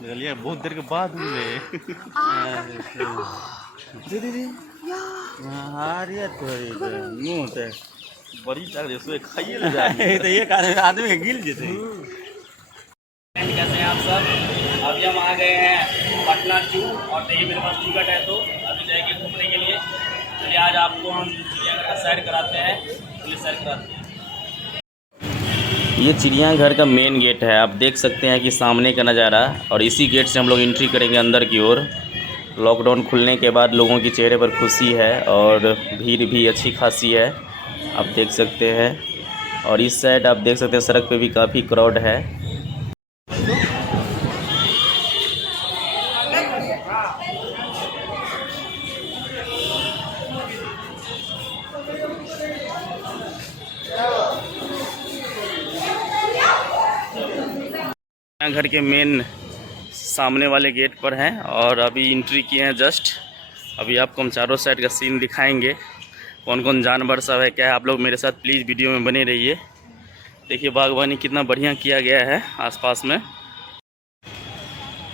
चलिए बहुत देर के बाद मिले। दीदी दी हारिया थोड़ी मुंह ते बड़ी तक सो खाइए ले जा तो ये आदमी गिल जेते। कैसे हैं आप सब। अभी हम आ गए हैं पटना जू और देखिए मेरे पास टिकट है तो अभी जाएंगे घूमने के लिए। चलिए आज आपको हम चिड़ियाघर का सैर कराते हैं। चलिए सैर कराते हैं। ये चिड़ियाघर का मेन गेट है। आप देख सकते हैं कि सामने का नज़ारा, और इसी गेट से हम लोग एंट्री करेंगे अंदर की ओर। लॉकडाउन खुलने के बाद लोगों के चेहरे पर खुशी है और भीड़ भी अच्छी खासी है, आप देख सकते हैं। और इस साइड आप देख सकते हैं सड़क पे भी काफ़ी क्राउड है। घर के मेन सामने वाले गेट पर हैं और अभी एंट्री किए हैं जस्ट। अभी आपको हम चारों साइड का सीन दिखाएंगे, कौन कौन जानवर सब है क्या है। आप लोग मेरे साथ प्लीज़ वीडियो में बने रहिए। देखिए बागवानी कितना बढ़िया किया गया है आसपास में।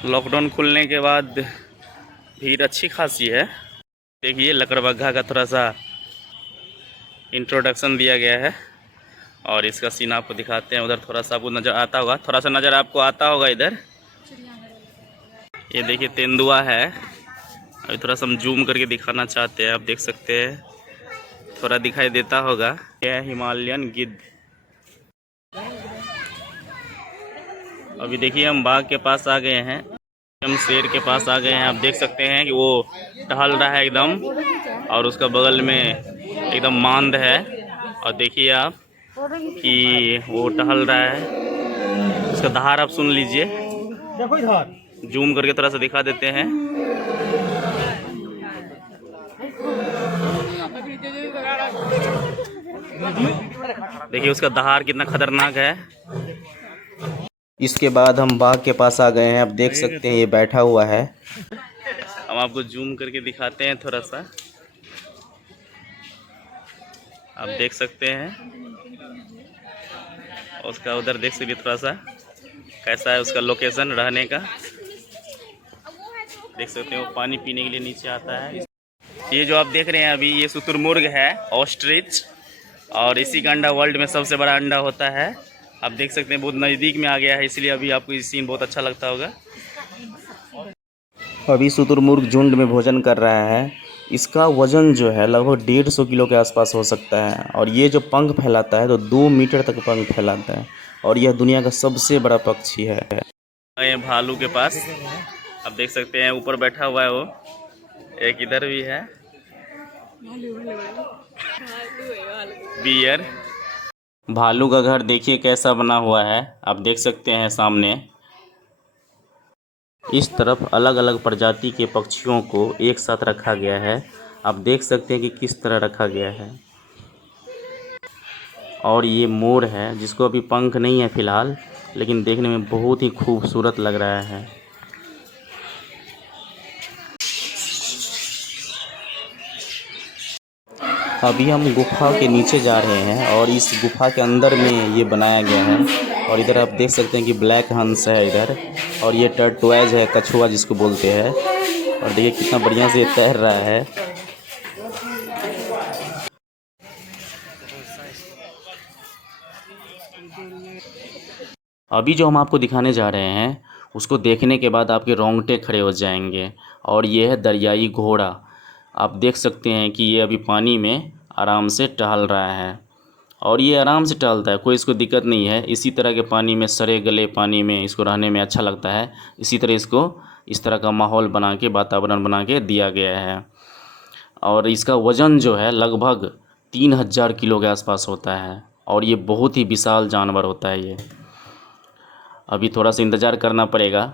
लॉकडाउन खुलने के बाद भीड़ अच्छी खासी है। देखिए लकड़बग्घा का थोड़ा सा इंट्रोडक्शन दिया गया है और इसका सीन आपको दिखाते हैं। उधर थोड़ा सा आपको नज़र आता होगा, थोड़ा सा नज़र आपको आता होगा इधर। ये देखिए तेंदुआ है। अभी थोड़ा सा हम जूम करके दिखाना चाहते हैं, आप देख सकते हैं थोड़ा दिखाई देता होगा। यह है हिमालयन गिद्ध। अभी देखिए हम बाघ के पास आ गए हैं, हम शेर के पास आ गए हैं। आप देख सकते हैं कि वो टहल रहा है एकदम, और उसका बगल में एकदम मांद है। और देखिए आप कि वो टहल रहा है, उसका दहाड़ आप सुन लीजिए। जूम करके थोड़ा सा दिखा देते हैं। देखिए उसका दहाड़ कितना खतरनाक है। इसके बाद हम बाघ के पास आ गए हैं। आप देख सकते हैं ये बैठा हुआ है। हम आपको जूम करके दिखाते हैं थोड़ा सा, आप देख सकते हैं। उसका उधर देख सकते थोड़ा सा कैसा है उसका लोकेशन रहने का। देख सकते हैं वो पानी पीने के लिए नीचे आता है। ये जो आप देख रहे हैं अभी, ये शुतुरमुर्ग है, ऑस्ट्रिच। और इसी का अंडा वर्ल्ड में सबसे बड़ा अंडा होता है। आप देख सकते हैं बहुत नज़दीक में आ गया है, इसलिए अभी आपको ये सीन बहुत अच्छा लगता होगा। अभी शुतुरमुर्ग झुंड में भोजन कर रहा है। इसका वज़न जो है लगभग 150 किलो के आसपास हो सकता है। और ये जो पंख फैलाता है तो 2 मीटर तक पंख फैलाता है, और यह दुनिया का सबसे बड़ा पक्षी है। भालू के पास आप देख सकते हैं ऊपर बैठा हुआ है वो, एक इधर भी है बियर। भालू का घर देखिए कैसा बना हुआ है, आप देख सकते हैं सामने। इस तरफ अलग अलग प्रजाति के पक्षियों को एक साथ रखा गया है। आप देख सकते हैं कि किस तरह रखा गया है। और ये मोर है जिसको अभी पंख नहीं है फ़िलहाल, लेकिन देखने में बहुत ही खूबसूरत लग रहा है। अभी हम गुफा के नीचे जा रहे हैं और इस गुफा के अंदर में ये बनाया गया है। और इधर आप देख सकते हैं कि ब्लैक हंस है इधर, और ये टर्टवाइज है, कछुआ जिसको बोलते हैं। और देखिए कितना बढ़िया से ये तैर रहा है। अभी जो हम आपको दिखाने जा रहे हैं उसको देखने के बाद आपके रोंगटे खड़े हो जाएंगे। और ये है दरियाई घोड़ा। आप देख सकते हैं कि ये अभी पानी में आराम से टहल रहा है, और ये आराम से टहलता है, कोई इसको दिक्कत नहीं है। इसी तरह के पानी में, सरे गले पानी में इसको रहने में अच्छा लगता है। इसी तरह इसको इस तरह का माहौल बना के, वातावरण बना के दिया गया है। और इसका वज़न जो है लगभग 3000 किलो के आसपास होता है, और ये बहुत ही विशाल जानवर होता है ये। अभी थोड़ा सा इंतज़ार करना पड़ेगा,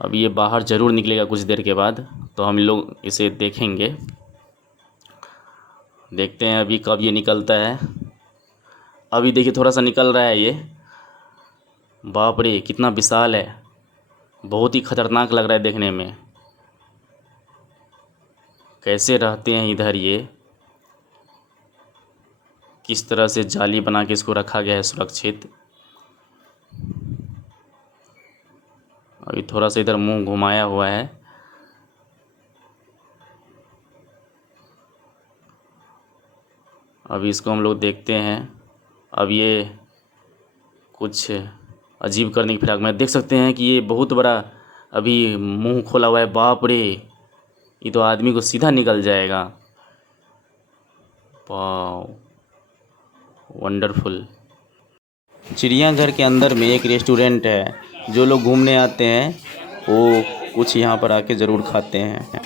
अभी ये बाहर ज़रूर निकलेगा कुछ देर के बाद, तो हम लोग इसे देखेंगे। देखते हैं अभी कब ये निकलता है। अभी देखिए थोड़ा सा निकल रहा है ये। बाप रे कितना विशाल है, बहुत ही ख़तरनाक लग रहा है देखने में। कैसे रहते हैं इधर ये, किस तरह से जाली बना के इसको रखा गया है सुरक्षित। अभी थोड़ा सा इधर मुंह घुमाया हुआ है। अभी इसको हम लोग देखते हैं। अब ये कुछ अजीब करने की फिराक में, देख सकते हैं कि ये बहुत बड़ा अभी मुंह खोला हुआ है। बाप रे, ये तो आदमी को सीधा निकल जाएगा। वाह, वंडरफुल। चिड़ियाघर के अंदर में एक रेस्टोरेंट है। जो लोग घूमने आते हैं वो कुछ यहाँ पर आके ज़रूर खाते हैं।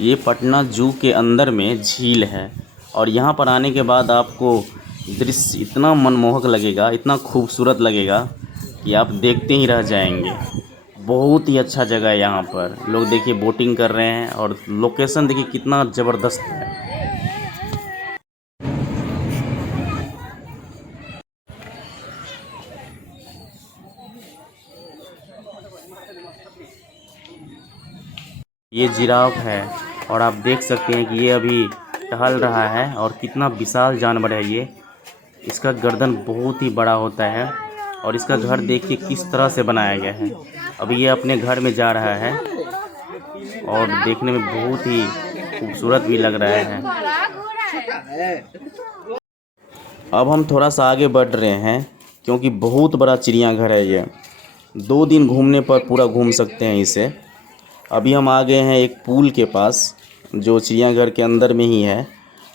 ये पटना जू के अंदर में झील है और यहाँ पर आने के बाद आपको दृश्य इतना मनमोहक लगेगा, इतना खूबसूरत लगेगा कि आप देखते ही रह जाएंगे। बहुत ही अच्छा जगह है। यहाँ पर लोग देखिए बोटिंग कर रहे हैं और लोकेशन देखिए कितना ज़बरदस्त है। ये जिराफ है और आप देख सकते हैं कि ये अभी टहल रहा है और कितना विशाल जानवर है ये। इसका गर्दन बहुत ही बड़ा होता है और इसका घर देखिए किस तरह से बनाया गया है। अभी ये अपने घर में जा रहा है और देखने में बहुत ही खूबसूरत भी लग रहा है। अब हम थोड़ा सा आगे बढ़ रहे हैं क्योंकि बहुत बड़ा चिड़ियाघर है ये। 2 दिन घूमने पर पूरा घूम सकते हैं इसे। अभी हम आ गए हैं एक पुल के पास जो चिड़ियाघर के अंदर में ही है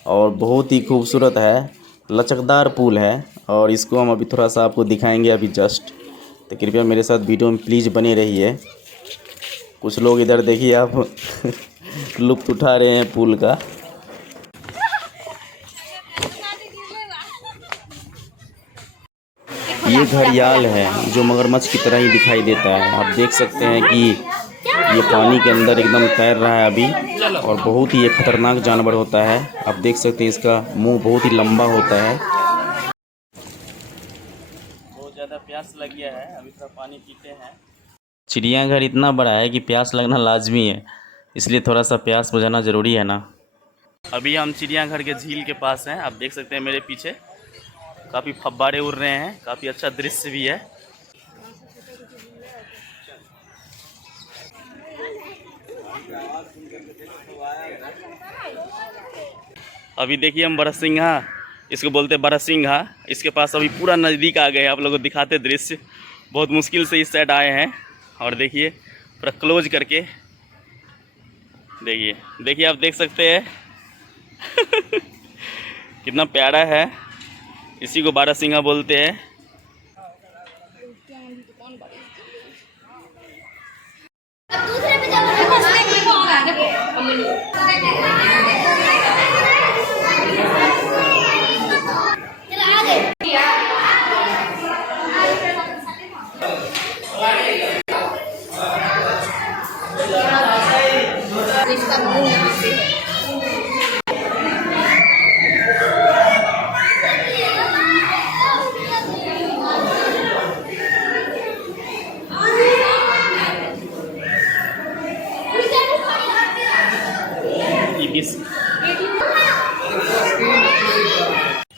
और बहुत ही खूबसूरत है, लचकदार पुल है और इसको हम अभी थोड़ा सा आपको दिखाएंगे अभी जस्ट। तो कृपया मेरे साथ वीडियो में प्लीज़ बने रहिए। कुछ लोग इधर देखिए आप लुत्फ़ उठा रहे हैं पुल का। ये घड़ियाल है जो मगरमच्छ की तरह ही दिखाई देता है। आप देख सकते हैं कि ये पानी के अंदर एकदम तैर रहा है अभी और बहुत ही ये खतरनाक जानवर होता है। आप देख सकते हैं इसका मुंह बहुत ही लंबा होता है। बहुत ज़्यादा प्यास लग गया है, अभी थोड़ा पानी पीते हैं। चिड़ियाघर इतना बड़ा है कि प्यास लगना लाजमी है, इसलिए थोड़ा सा प्यास बुझाना ज़रूरी है ना। अभी हम चिड़ियाघर के झील के पास हैं। आप देख सकते हैं मेरे पीछे काफ़ी फव्वारे उड़ रहे हैं, काफ़ी अच्छा दृश्य भी है। अभी देखिए हम बरसिंघा, इसको बोलते हैं बरसिंघा, इसके पास अभी पूरा नज़दीक आ गए। आप लोगों को दिखाते दृश्य, बहुत मुश्किल से इस साइड आए हैं और देखिए पूरा क्लोज करके देखिए। देखिए आप देख सकते हैं कितना प्यारा है। इसी को बारहसिंघा बोलते हैं।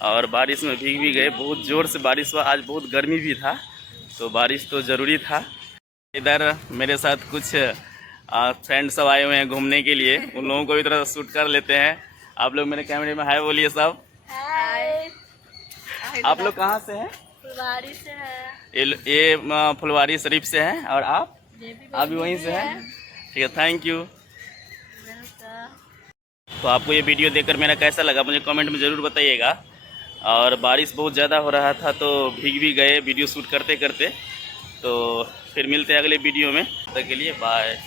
और बारिश में भीग भी गए, बहुत ज़ोर से बारिश हुआ। आज बहुत गर्मी भी था तो बारिश तो ज़रूरी था। इधर मेरे साथ कुछ फ्रेंड सब आए हुए हैं घूमने के लिए, उन लोगों को भी थोड़ा शूट कर लेते हैं। आप लोग मेरे कैमरे में हाय बोलिए सब। हाय। आप लोग कहाँ से हैं? फुलवारी से है। ये फुलवारी शरीफ से हैं और आप भी वहीं से हैं? ठीक है, थैंक यू। तो आपको ये वीडियो देखकर मेरा कैसा लगा मुझे कमेंट में ज़रूर बताइएगा। और बारिश बहुत ज़्यादा हो रहा था तो भीग भी गए वीडियो शूट करते करते। तो फिर मिलते हैं अगले वीडियो में, तब तक के लिए बाय।